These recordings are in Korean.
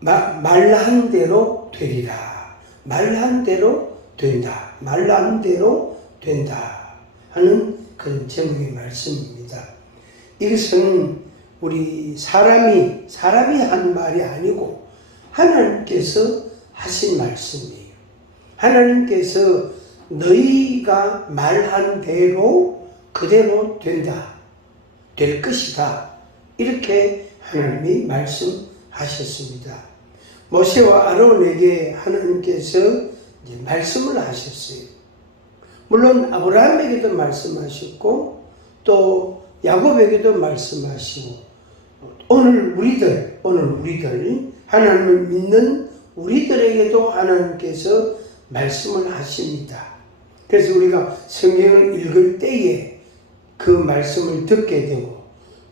말한 대로 되리라. 말한 대로 된다. 말한 대로 된다. 하는 그런 제목의 말씀입니다. 이것은 우리 사람이 한 말이 아니고 하나님께서 하신 말씀이에요. 하나님께서 너희가 말한 대로 그대로 된다. 될 것이다. 이렇게 하나님이 말씀하셨습니다. 모세와 아론에게 하나님께서 이제 말씀을 하셨어요. 물론 아브라함에게도 말씀하셨고 또 야곱에게도 말씀하시고 오늘 우리들 하나님을 믿는 우리들에게도 하나님께서 말씀을 하십니다. 그래서 우리가 성경을 읽을 때에 그 말씀을 듣게 되고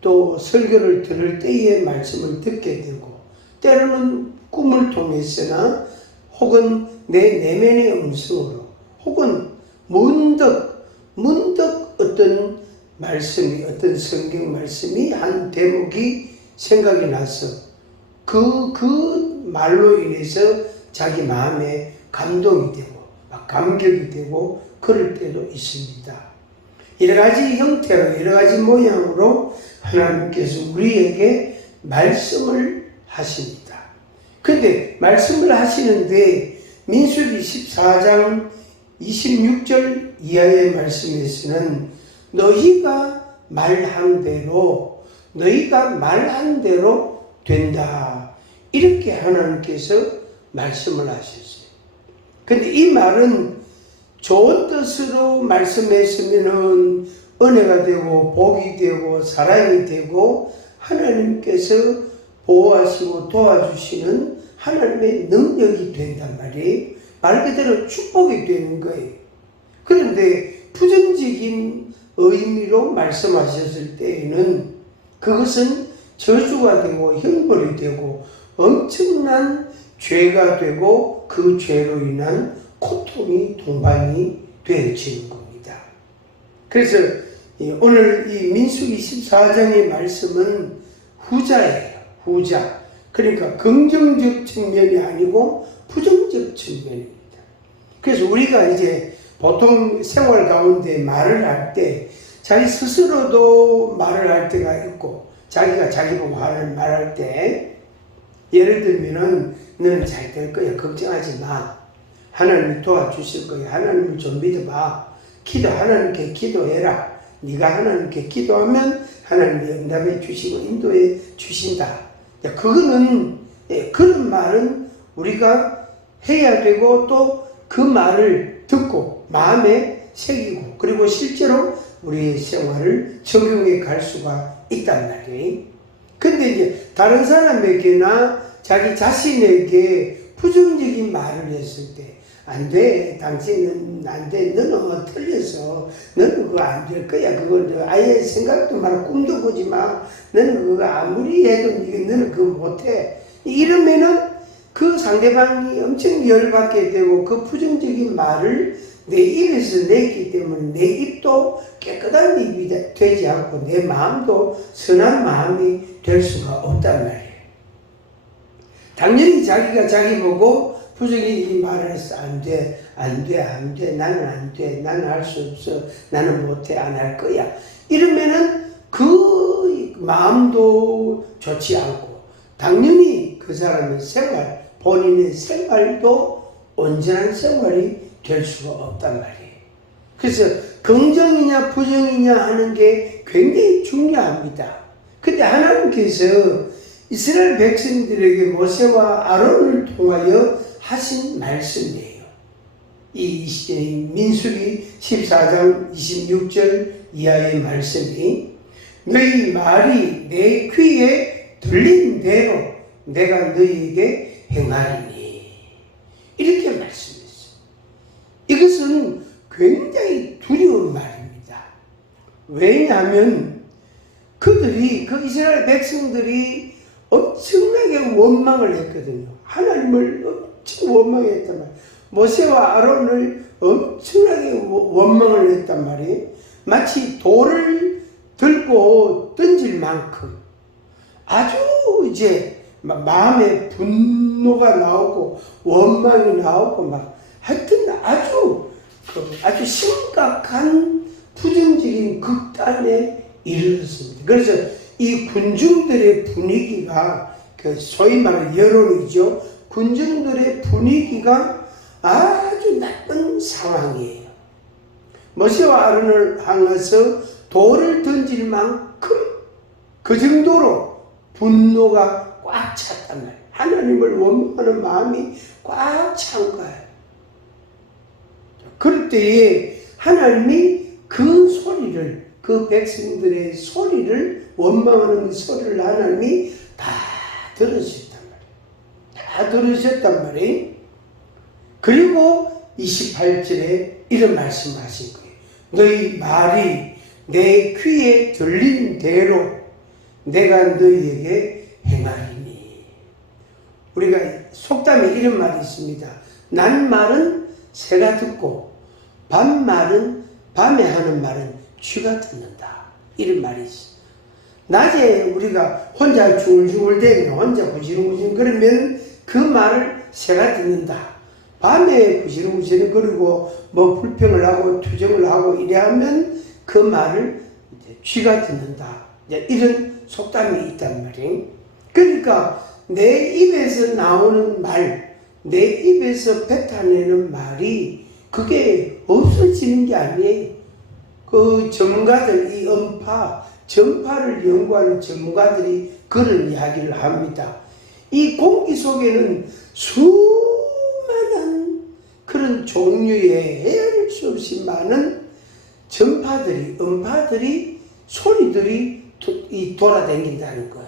또 설교를 들을 때에 말씀을 듣게 되고 때로는 꿈을 통해서나 혹은 내 내면의 음성으로 혹은 문득 어떤 말씀이 어떤 성경 말씀이 한 대목이 생각이 나서 그 말로 인해서 자기 마음에 감동이 되고 막 감격이 되고 그럴 때도 있습니다. 여러 가지 형태로 여러 가지 모양으로 하나님께서 우리에게 말씀을 하십니다. 그런데 말씀을 하시는데 민수기 14장 26절 이하의 말씀에서는 너희가 말한 대로 된다. 이렇게 하나님께서 말씀을 하셨어요. 근데 이 말은 좋은 뜻으로 말씀했으면은 은혜가 되고 복이 되고 사랑이 되고 하나님께서 보호하시고 도와주시는 하나님의 능력이 된단 말이에요. 말 그대로 축복이 되는 거예요. 그런데 부정적인 의미로 말씀하셨을 때에는 그것은 저주가 되고 형벌이 되고 엄청난 죄가 되고 그 죄로 인한 고통이 동반이 되어지는 겁니다. 그래서 오늘 이 민수기 14장의 말씀은 후자예요. 후자. 그러니까 긍정적 측면이 아니고 부정적 측면입니다. 그래서 우리가 이제 보통 생활 가운데 말을 할 때 자기 스스로도 말을 할 때가 있고 자기가 자기 보고 말할 때 예를 들면은 너는 잘 될 거야. 걱정하지 마. 하나님이 도와주실 거야. 하나님을 좀 믿어봐. 하나님께 기도해라. 네가 하나님께 기도하면 하나님이 응답해 주시고 인도해 주신다. 그거는 그런 말은 우리가 해야 되고 또 그 말을 듣고 마음에 새기고 그리고 실제로 우리의 생활을 적용해 갈 수가 있단 말이에요. 근데 이제 다른 사람에게나 자기 자신에게 부정적인 말을 했을 때 안 돼. 당신은 안 돼. 너는 틀려서. 너는 그거 안 될 거야. 그걸 아예 생각도 마라. 꿈도 꾸지 마. 너는 그거 아무리 해도 너는 그거 못해. 이러면은 그 상대방이 엄청 열받게 되고 그 부정적인 말을 내 입에서 냈기 때문에 내 입도 깨끗한 입이 되지 않고 내 마음도 선한 마음이 될 수가 없단 말이에요. 당연히 자기가 자기 보고 부정적인 말을 해서 안 돼, 나는 안 돼, 나는 할 수 없어, 나는 못해, 안 할 거야. 이러면은 그 마음도 좋지 않고 당연히 그 사람의 생활, 본인의 생활도 온전한 생활이 될 수가 없단 말이에요. 그래서 긍정이냐 부정이냐 하는 게 굉장히 중요합니다. 근데 하나님께서 이스라엘 백성들에게 모세와 아론을 통하여 하신 말씀이에요. 이 민수기 14장 26절 이하의 말씀이 너희 말이 내 귀에 들린 대로 내가 너희에게 행하리니 이렇게 말씀했어요. 이것은 굉장히 두려운 말입니다. 왜냐하면 그 이스라엘 백성들이 엄청나게 원망을 했거든요. 하나님을 엄청 원망했단 말이에요. 모세와 아론을 엄청나게 원망을 했단 말이에요. 마치 돌을 들고 던질 만큼 아주 이제 마음에 분노가 나오고 원망이 나오고 막 하여튼 아주 심각한 부정적인 극단에 이르렀습니다. 그래서 이 군중들의 분위기가 소위 말하는 여론이죠. 군중들의 분위기가 아주 나쁜 상황이에요. 모세와 아론을 향해서 돌을 던질 만큼 그 정도로 분노가 꽉 찼단 말이에요. 하나님을 원망하는 마음이 꽉 찬 거예요. 그럴 때에 하나님이 그 소리를, 그 백성들의 소리를, 원망하는 소리를 하나님이 다 들으셨단 말이에요. 다 들으셨단 말이에요. 그리고 28절에 이런 말씀하신 거예요. 너희 말이 내 귀에 들린 대로 내가 너희에게 행하리니. 우리가 속담에 이런 말이 있습니다. 난 말은 새가 듣고 밤에 하는 말은 쥐가 듣는다. 이런 말이 있어요. 낮에 우리가 혼자 중얼중얼대면, 혼자 구시렁구시렁 그러면 그 말을 새가 듣는다. 밤에 구시렁구시렁 그리고 뭐 불평을 하고 투정을 하고 이래 하면 그 말을 이제 쥐가 듣는다. 이제 이런 속담이 있단 말이에요. 그러니까 내 입에서 나오는 말, 내 입에서 뱉어내는 말이 그게 없어지는 게 아니에요. 그 전문가들, 이 전파를 연구하는 전문가들이 그런 이야기를 합니다. 이 공기 속에는 수많은 그런 종류의 헤아릴 수 없이 많은 음파들이, 소리들이 돌아다닌다는 거예요.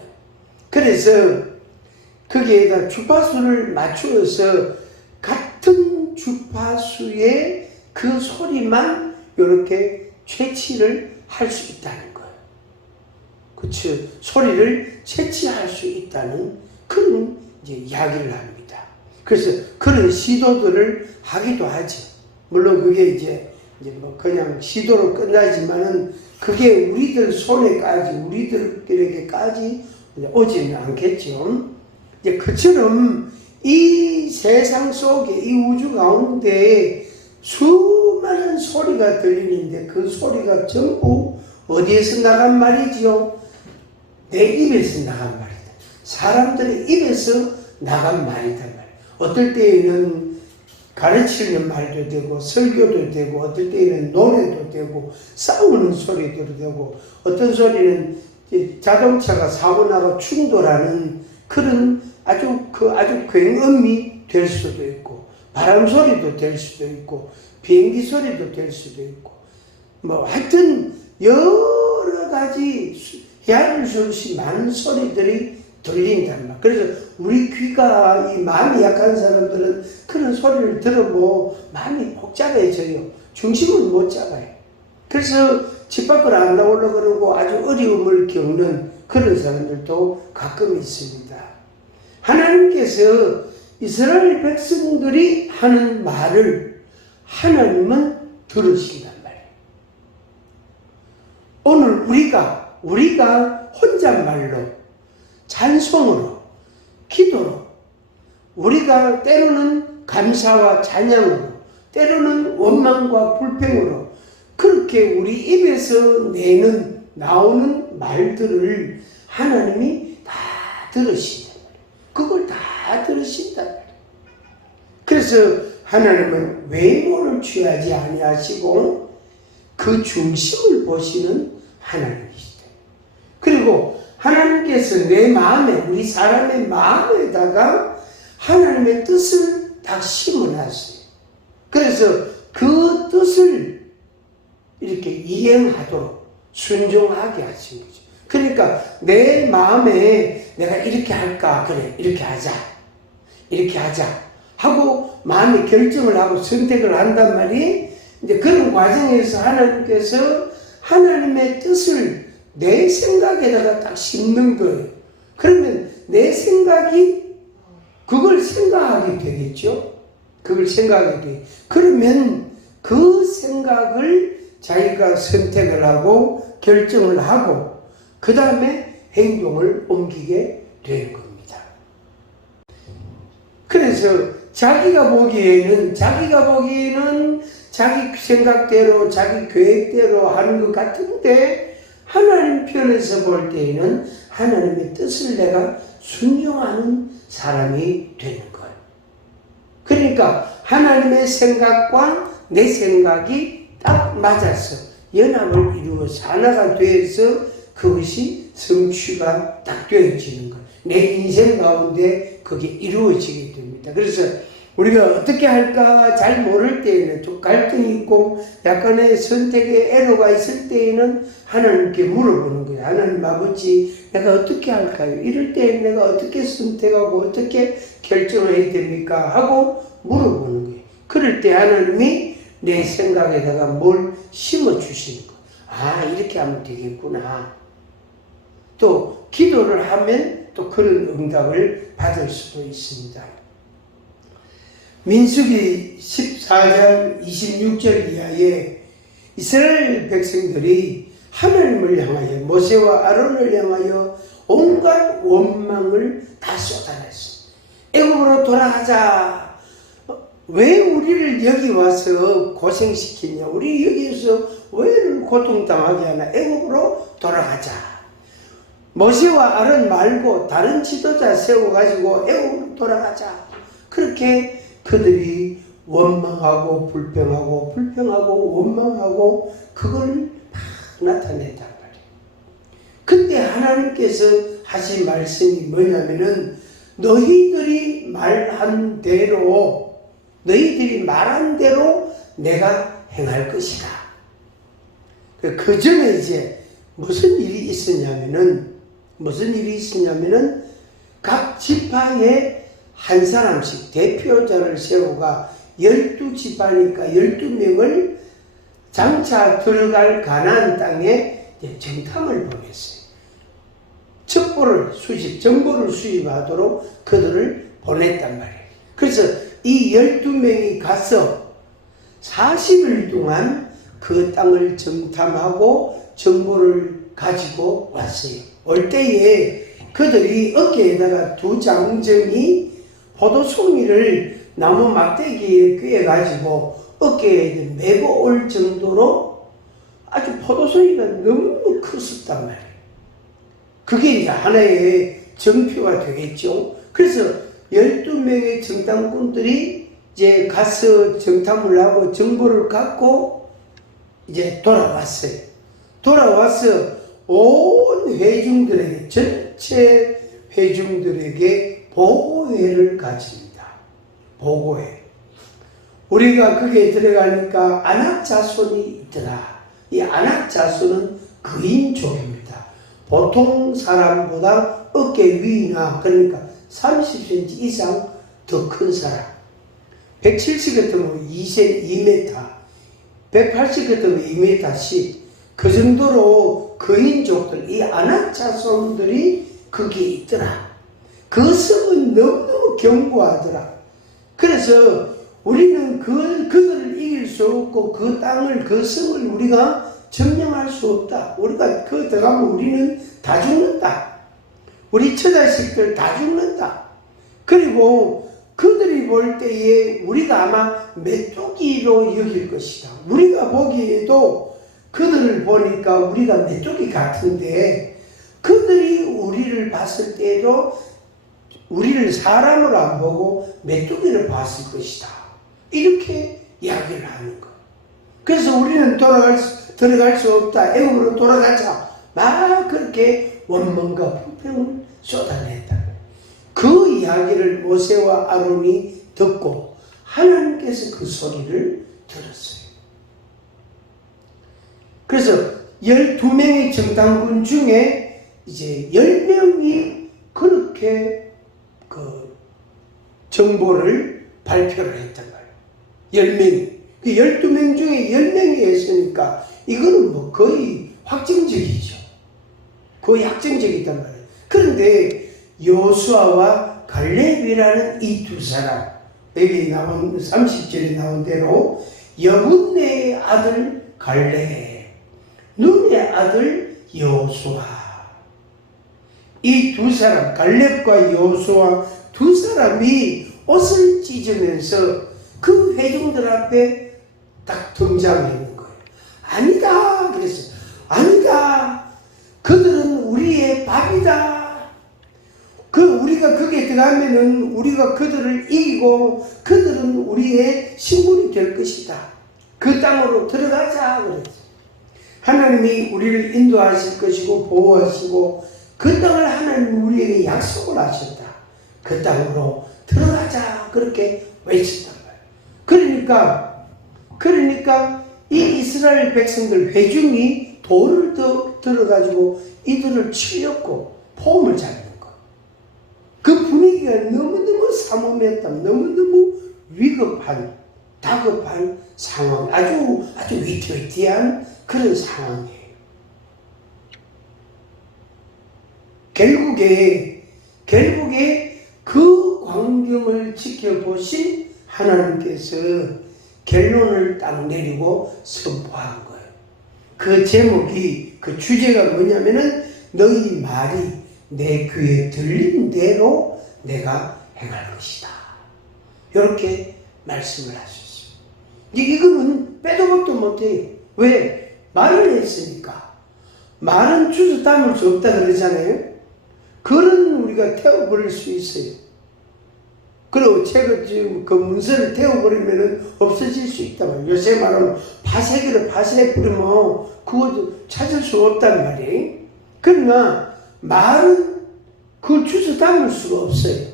그래서 거기에다 주파수를 맞추어서 같은 주파수의 그 소리만 이렇게 채취를 할 수 있다는 거예요. 그렇죠. 소리를 채취할 수 있다는 그런 이제 이야기를 합니다. 그래서 그런 시도들을 하기도 하죠. 물론 그게 이제 뭐 그냥 시도로 끝나지만은 그게 우리들 손에까지, 우리들에게까지 오지는 않겠죠. 이제 그처럼 이 세상 속에, 이 우주 가운데 수많은 소리가 들리는데 그 소리가 전부 어디에서 나간 말이지요? 내 입에서 나간 말이다. 사람들의 입에서 나간 말이다. 어떨 때에는 가르치는 말도 되고 설교도 되고 어떨 때에는 노래도 되고 싸우는 소리도 되고 어떤 소리는 자동차가 사고나고 충돌하는 그런 아주 굉음이 될 수도 있고 바람 소리도 될 수도 있고 비행기 소리도 될 수도 있고 뭐 하여튼 여러 가지 헤아릴 수 없이 많은 소리들이 들린단 말이야. 그래서 우리 귀가 이 마음이 약한 사람들은 그런 소리를 들어도 마음이 복잡해져요. 중심을 못 잡아요. 그래서 집 밖으로 안 나오려고 그러고 아주 어려움을 겪는 그런 사람들도 가끔 있습니다. 하나님께서 이스라엘 백성들이 하는 말을 하나님은 들으신단 말이에요. 오늘 우리가 혼잣말로 찬송으로 기도로 우리가 때로는 감사와 찬양으로 때로는 원망과 불평으로 그렇게 우리 입에서 나오는 말들을 하나님이 다 들으신단 말이에요. 그걸 다 들으신단 말이에요. 그래서 하나님은 외모를 취하지 아니하시고 그 중심을 보시는 하나님이시다. 그리고 하나님께서 내 마음에, 우리 사람의 마음에다가 하나님의 뜻을 다 심어놨어요. 그래서 그 뜻을 이렇게 이행하도록 순종하게 하신 거죠. 그러니까 내 마음에 내가 이렇게 할까? 그래, 이렇게 하자. 하고 마음에 결정을 하고 선택을 한단 말이 이제 그런 과정에서 하나님께서 하나님의 뜻을 내 생각에다가 딱 심는 거예요. 그러면 내 생각이 그걸 생각하게 되겠죠. 그러면 그 생각을 자기가 선택을 하고 결정을 하고 그 다음에 행동을 옮기게 되는 겁니다. 그래서 자기가 보기에는 자기 생각대로 자기 계획대로 하는 것 같은데 하나님 편에서 볼 때에는 하나님의 뜻을 내가 순종하는 사람이 되는 거예요. 그러니까 하나님의 생각과 내 생각이 딱 맞아서 연합을 이루어서 하나가 되어서 그것이 성취가 딱 되어지는 거예요. 내 인생 가운데 그게 이루어지게 됩니다. 그래서 우리가 어떻게 할까 잘 모를 때에는 좀 갈등이 있고 약간의 선택에 에러가 있을 때에는 하나님께 물어보는 거예요. 하나님 아버지, 내가 어떻게 할까요? 이럴 때에는 내가 어떻게 선택하고 어떻게 결정을 해야 됩니까? 하고 물어보는 거예요. 그럴 때 하나님이 내 생각에다가 뭘 심어주시는 거예요. 아, 이렇게 하면 되겠구나. 또 기도를 하면 또 그런 응답을 받을 수도 있습니다. 민수기 14장 26절 이하에 이스라엘 백성들이 하나님을 향하여 모세와 아론을 향하여 온갖 원망을 다 쏟아냈어. 애굽으로 돌아가자. 왜 우리를 여기 와서 고생시키냐? 우리 여기서 왜 고통당하게 하나? 애굽으로 돌아가자. 모세와 아론 말고 다른 지도자 세워가지고 애굽으로 돌아가자. 그렇게 그들이 원망하고 불평하고 원망하고 그걸 막 나타냈단 말이에요. 그때 하나님께서 하신 말씀이 뭐냐면은 너희들이 말한 대로 내가 행할 것이다. 그 전에 이제 무슨 일이 있었냐면은 각 지파에 한 사람씩 대표자를 세우가 12지파니까 12명을 장차 들어갈 가나안 땅에 정탐을 보냈어요. 정보를 수집하도록 그들을 보냈단 말이에요. 그래서 이 12명이 가서 40일 동안 그 땅을 정탐하고 정보를 가지고 왔어요. 올 때에 그들이 어깨에다가 두 장정이 포도송이를 나무 막대기에 꿰가지고 어깨에 메고 올 정도로 아주 포도송이가 너무 컸었단 말이에요. 그게 이제 하나의 정표가 되겠죠. 그래서 12명의 정탐꾼들이 이제 가서 정탐을 하고 정보를 갖고 이제 돌아왔어요. 돌아와서 온 회중들에게, 전체 회중들에게 보고회를 가집니다. 보고회. 우리가 거기에 들어가니까 아낙 자손이 있더라. 이 아낙 자손은 거인족입니다. 보통 사람보다 어깨 위나 그러니까 30cm 이상 더 큰 사람. 170 같으면 2m, 180 같으면 2m10. 그 정도로 거인족들, 이 아낙 자손들이 거기에 있더라. 그 성은 너무너무 견고하더라. 그래서 우리는 그들을 이길 수 없고 그 땅을, 그 성을 우리가 점령할 수 없다. 우리가 그 들어가면 우리는 다 죽는다. 우리 처자식들 다 죽는다. 그리고 그들이 볼 때에 우리가 아마 메뚜기로 여길 것이다. 우리가 보기에도 그들을 보니까 우리가 메뚜기 같은데 그들이 우리를 봤을 때에도 우리를 사람으로 안 보고 메뚜기를 봤을 것이다. 이렇게 이야기를 하는 거예요. 그래서 우리는 들어갈 수 없다. 애굽으로 돌아가자. 막 그렇게 원망과 불평을 쏟아냈다. 그 이야기를 모세와 아론이 듣고 하나님께서 그 소리를 들었어요. 그래서 12명의 정탐꾼 중에 이제 10명이 그렇게 그 정보를 발표를 했단 말이에요. 10명이. 그 12명 중에 10명이 했으니까 이거는 뭐 거의 확정적이죠. 거의 확정적이단 말이에요. 그런데 여호수아와 갈렙이라는 이 두 사람, 여기 나온 30절에 나온 대로 여분네의 아들 갈렙, 눈의 아들 여호수아, 이 두 사람, 갈렙과 여호수아 두 사람이 옷을 찢으면서 그 회중들 앞에 딱 등장하는 거예요. 아니다. 그래서 아니다. 그들은 우리의 밥이다. 우리가 거기에 들어가면은 우리가 그들을 이기고 그들은 우리의 식물이 될 것이다. 그 땅으로 들어가자. 그랬죠. 하나님이 우리를 인도하실 것이고 보호하시고 그 땅을 하나님 우리에게 약속을 하셨다. 그 땅으로 들어가자. 그렇게 외쳤단 말이에요. 그러니까 이 이스라엘 백성들 회중이 돌을 들어가지고 이들을 치렸고 포음을 잡는 거. 그 분위기가 너무너무 삼엄했다. 너무너무 위급한, 다급한 상황. 아주 위태위태한 그런 상황이에요. 결국에 그 광경을 지켜보신 하나님께서 결론을 딱 내리고 선포한 거예요. 그 제목이, 그 주제가 뭐냐면은 너희 말이 내 귀에 들린 대로 내가 행할 것이다. 이렇게 말씀을 하셨어요. 이거는 빼도 박도 못해요. 왜? 말을 했으니까. 말은 주워 담을 수 없다 그러잖아요. 글은 우리가 태워버릴 수 있어요. 그리고 책을 지금 그 문서를 태워버리면 없어질 수 있다고. 요새 말하면 파쇄기를 파쇄해버리면 그것도 찾을 수 없단 말이에요. 그러나 말은 그걸 주워 담을 수가 없어요.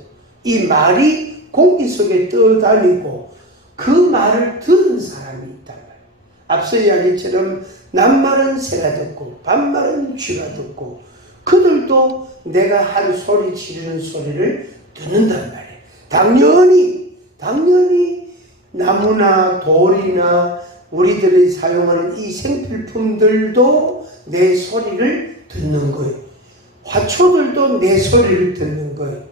이 말이 공기 속에 떠다니고 그 말을 들은 사람이 있단 말이에요. 앞서 이야기처럼 남말은 새가 듣고 반말은 쥐가 듣고 그들도 내가 한 소리 지르는 소리를 듣는단 말이에요. 당연히 나무나 돌이나 우리들이 사용하는 이 생필품들도 내 소리를 듣는 거예요. 화초들도 내 소리를 듣는 거예요.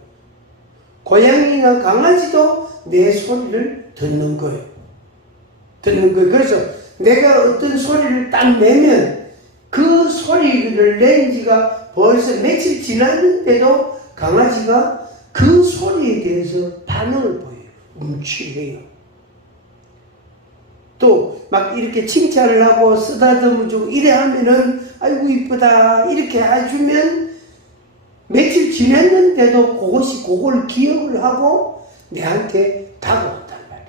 고양이나 강아지도 내 소리를 듣는 거예요. 그래서 내가 어떤 소리를 딱 내면 그 소리를 낸 지가 벌써 며칠 지났는데도 강아지가 그 소리에 대해서 반응을 보여요. 움찔해요. 또 막 이렇게 칭찬을 하고 쓰다듬어 주고 이래 하면은 아이고 이쁘다 이렇게 해주면 며칠 지났는데도 그걸 기억을 하고 내한테 다가온단 말이에요.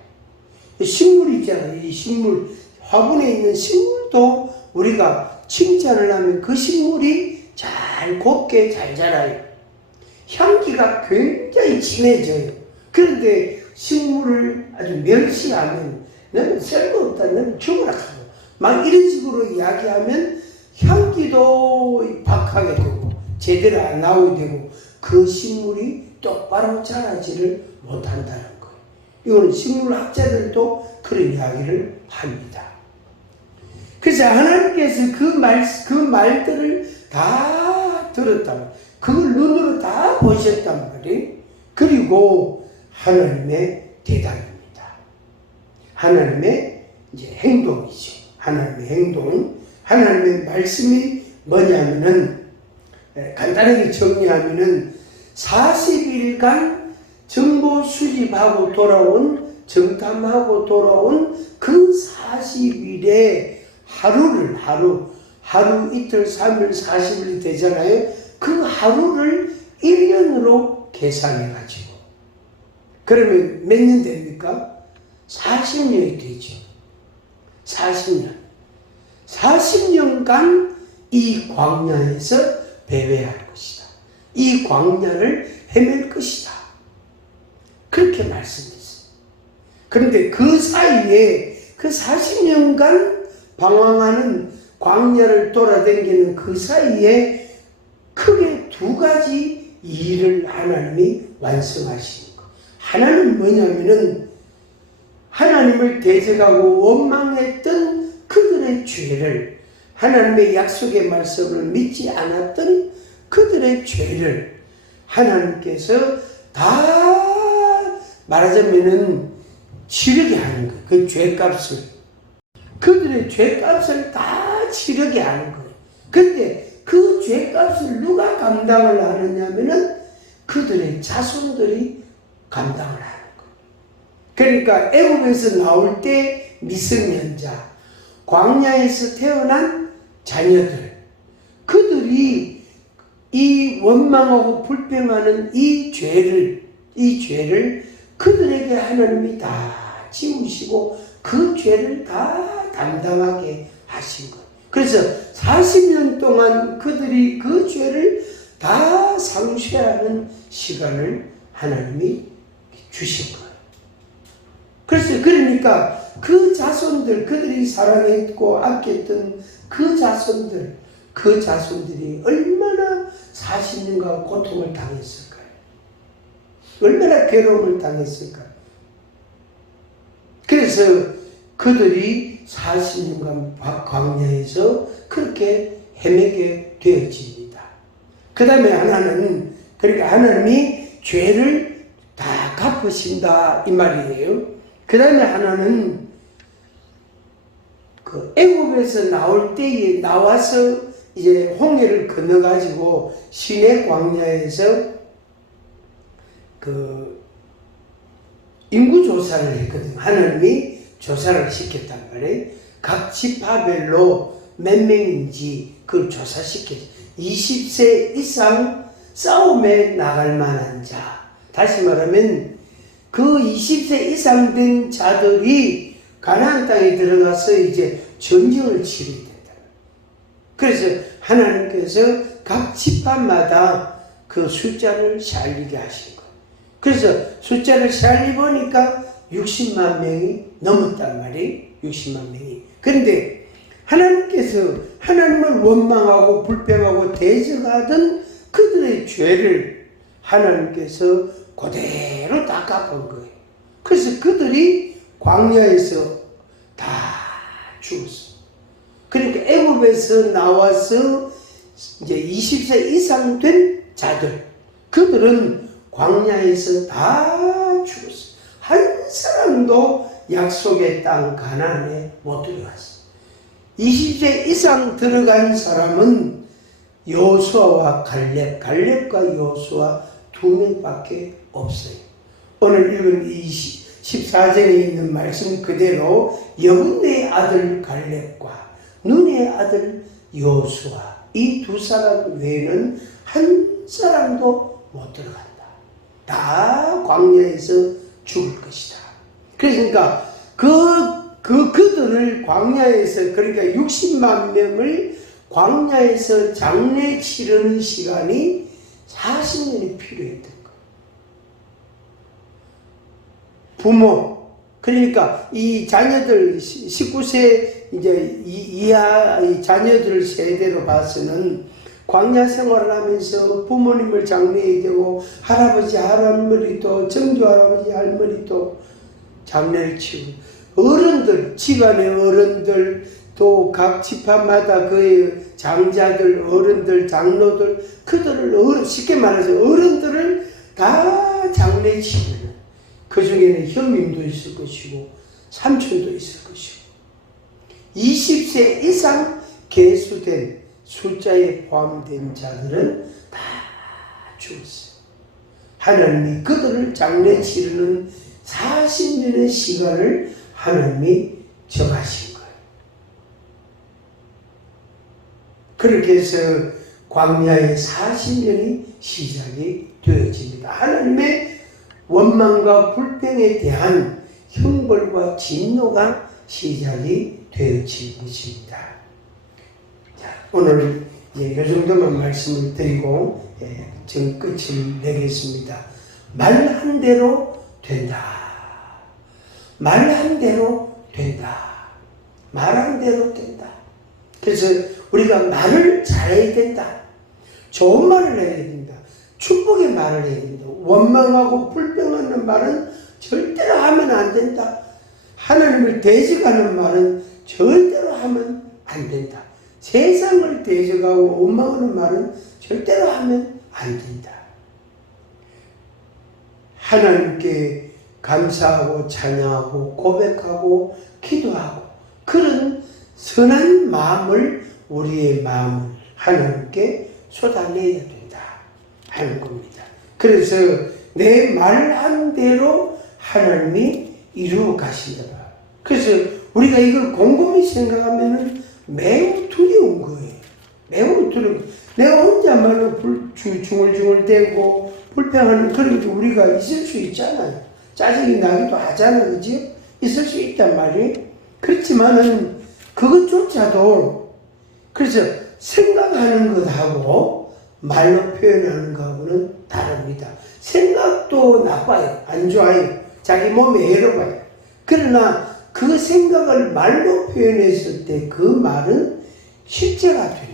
식물 있잖아요. 이 식물, 화분에 있는 식물도 우리가 칭찬을 하면 그 식물이 잘 곱게 잘 자라요. 향기가 굉장히 진해져요. 그런데 식물을 아주 멸시하면 너는 쓸모없다, 너는 죽으라 하고 막 이런 식으로 이야기하면 향기도 박하게 되고 제대로 안 나오게 되고 그 식물이 똑바로 자라지를 못한다는 거예요. 이거는 식물학자들도 그런 이야기를 합니다. 그래서 하나님께서 그 말들을 다 들었단 그걸 눈으로 다 보셨단 말이에요. 그리고 하나님의 대답입니다. 하나님의 이제 행동이죠. 하나님의 행동, 하나님의 말씀이 뭐냐면은 간단하게 정리하면은 40일간 정보 수집하고 정탐하고 돌아온 그 40일에 하루 이틀 3일 40일이 되잖아요. 그 하루를 1년으로 계산해 가지고 그러면 몇 년 됩니까? 40년이 되죠. 40년간 이 광야에서 배회할 것이다. 이 광야를 헤맬 것이다. 그렇게 말씀했어요. 그런데 그 사이에 그 40년간 방황하는 광야를 돌아다니는 그 사이에 크게 두 가지 일을 하나님이 완성하시는 것. 하나는 뭐냐면은 하나님을 대적하고 원망했던 그들의 죄를, 하나님의 약속의 말씀을 믿지 않았던 그들의 죄를 하나님께서 다 말하자면은 치르게 하는 거예요. 그 죄값을. 그들의 죄값을 다 치르게 하는 거예요. 근데 그 죄값을 누가 감당을 하느냐면은 그들의 자손들이 감당을 하는 거예요. 그러니까 애굽에서 나올 때 미성년자, 광야에서 태어난 자녀들, 그들이 이 원망하고 불평하는 이 죄를 그들에게 하나님이 다 지우시고 그 죄를 다 담당하게 하신 거예요. 그래서 40년 동안 그들이 그 죄를 다 상쇄하는 시간을 하나님이 주신 거예요. 그러니까 그 자손들, 그들이 사랑했고 아꼈던 그 자손들이 얼마나 40년간 고통을 당했을까요? 얼마나 괴로움을 당했을까요? 그래서 그들이 40년간 광야에서 그렇게 헤매게 되어집니다. 그 다음에 그러니까 하나님이 죄를 다 갚으신다 이 말이에요. 그 다음에 하나는 그 애굽에서 나올 때에 나와서 이제 홍해를 건너가지고 시내 광야에서 그 인구조사를 했거든요. 하나님이 조사를 시켰단 말이에요. 각 지파별로 몇 명인지 그걸 조사시켰어요. 20세 이상 싸움에 나갈 만한 자. 다시 말하면 그 20세 이상 된 자들이 가나안 땅에 들어가서 이제 전쟁을 치르게 된다. 그래서 하나님께서 각 지파마다 그 숫자를 살리게 하신 거예요. 그래서 숫자를 살리 보니까 60만 명이 넘었단 말이에요. 60만 명이. 그런데 하나님께서 하나님을 원망하고 불평하고 대적하던 그들의 죄를 하나님께서 그대로 다 갚은 거예요. 그래서 그들이 광야에서 다 죽었어요. 그러니까 애굽에서 나와서 이제 20세 이상 된 자들, 그들은 광야에서 다 죽었어요. 한 사람도 약속의 땅 가나안에 못 들어갔어요. 20세 이상 들어간 사람은 여호수아와 갈렙과 여호수아 2명밖에 없어요. 오늘 읽은 이 14절에 있는 말씀 그대로 여분의 아들 갈렙과 눈의 아들 여호수아 이 두 사람 외에는 한 사람도 못 들어간다. 다 광야에서 죽을 것이다. 그러니까 그들을 광야에서, 그러니까 60만 명을 광야에서 장례 치르는 시간이 40년이 필요했던 거예요. 부모, 그러니까 이 자녀들 19세 이제 이하 자녀들 세대로 봐서는 광야 생활을 하면서 부모님을 장례해야 되고 할아버지 할머니도 정조 할아버지 할머니도 장례를 치고 어른들, 집안의 어른들 또 각 지파마다 그의 장자들, 어른들, 장로들, 그들을 쉽게 말해서 어른들을 다 장례 치면 그 중에는 형님도 있을 것이고 삼촌도 있을 것이고 20세 이상 계수된 숫자에 포함된 자들은 다 죽었어요. 하나님이 그들을 장례 치르는 40년의 시간을 하나님이 정하신 거예요. 그렇게 해서 광야의 40년이 시작이 되어집니다. 하나님의 원망과 불평에 대한 형벌과 진노가 시작이 되어진 것입니다. 자, 오늘 이 정도만 말씀을 드리고 지금 끝을 내겠습니다. 말한 대로 된다. 말한 대로 된다. 말한 대로 된다. 그래서 우리가 말을 잘해야 된다. 좋은 말을 해야 된다. 축복의 말을 해야 된다. 원망하고 불평하는 말은 절대로 하면 안 된다. 하나님을 대적하는 말은 절대로 하면 안 된다. 세상을 대적하고 원망하는 말은 절대로 하면 안 된다. 하나님께 감사하고 찬양하고 고백하고 기도하고 그런 선한 마음을 우리의 마음을 하나님께 쏟아내야 된다 하는 겁니다. 그래서 내 말한 대로 하나님이 이루어 가신다. 그래서 우리가 이걸 곰곰이 생각하면은 매우 두려운 거예요. 매우 두려운. 내가 혼자만은 중얼중얼대고 불평하는 그런 게 우리가 있을 수 있잖아요. 짜증이 나기도 하잖아요. 그지? 있을 수 있단 말이에요. 그렇지만은 그것조차도 그래서 생각하는 것하고 말로 표현하는 것하고는 다릅니다. 생각도 나빠요. 안 좋아요. 자기 몸에 해로워요. 그러나 그 생각을 말로 표현했을 때 그 말은 실제가 되는 거예요.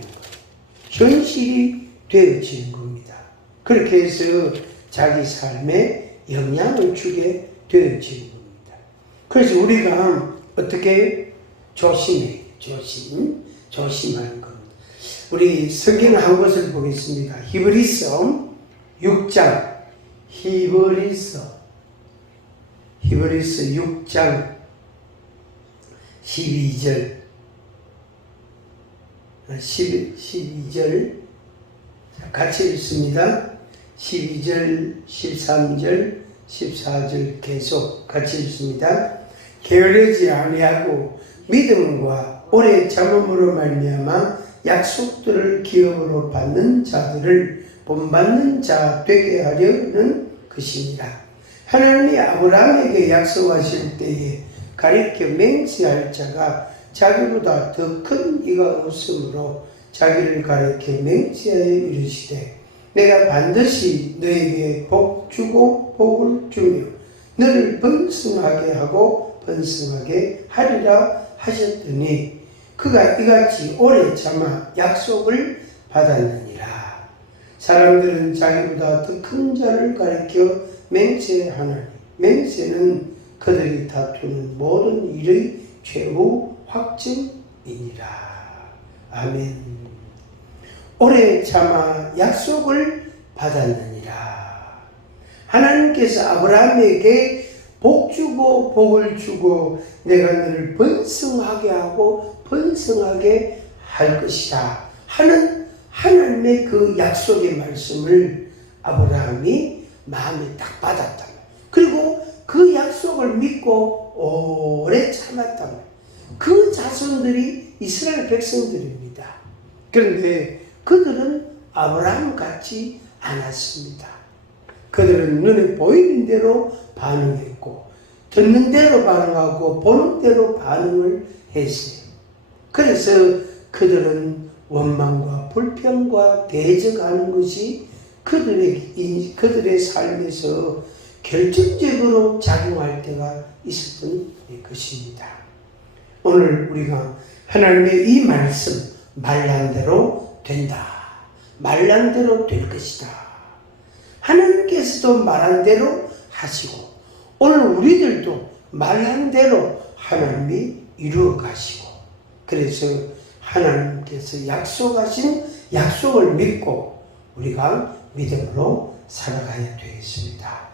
현실이 되어지는 겁니다. 그렇게 해서 자기 삶에 영향을 주게 되어지는 겁니다. 그래서 우리가 어떻게 조심하는 겁니다. 우리 성경 한 곳을 보겠습니다. 히브리서 6장, 히브리서 6장 12절 같이 읽습니다. 12절, 13절, 14절 계속 같이 읽습니다. 게으르지 아니하고 믿음과 오래 참음으로 말미암아 약속들을 기업으로 받는 자들을 본받는 자 되게 하려는 것입니다. 하나님이 아브라함에게 약속하실 때에 가리켜 맹세할 자가 자기보다 더 큰 이가 없으므로 자기를 가리켜 맹세하여 이르시되 내가 반드시 너에게 복 주고 복을 주며 너를 번성하게 하고 번성하게 하리라 하셨더니 그가 이같이 오래 참아 약속을 받았느니라. 사람들은 자기보다 더 큰 자를 가리켜 맹세하나니 맹세는 그들이 다투는 모든 일의 최후 확증이니라. 아멘. 오래 참아 약속을 받았느니라. 하나님께서 아브라함에게 복 주고 복을 주고 내가 너를 번성하게 하고 번성하게 할 것이다 하는 하나님의 그 약속의 말씀을 아브라함이 마음에 딱 받았다. 그리고 그 약속을 믿고 오래 참았다. 그 자손들이 이스라엘 백성들입니다. 그런데 그들은 아브라함 같지 않았습니다. 그들은 눈에 보이는 대로 반응했고 듣는 대로 반응하고 보는 대로 반응을 했어요. 그래서 그들은 원망과 불평과 대적하는 것이 그들의 삶에서 결정적으로 작용할 때가 있었던 것입니다. 오늘 우리가 하나님의 이 말씀 말한 대로 된다. 말한 대로 될 것이다. 하나님께서도 말한 대로 하시고 오늘 우리들도 말한 대로 하나님이 이루어 가시고 그래서 하나님께서 약속하신 약속을 믿고 우리가 믿음으로 살아가야 되겠습니다.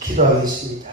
기도하겠습니다.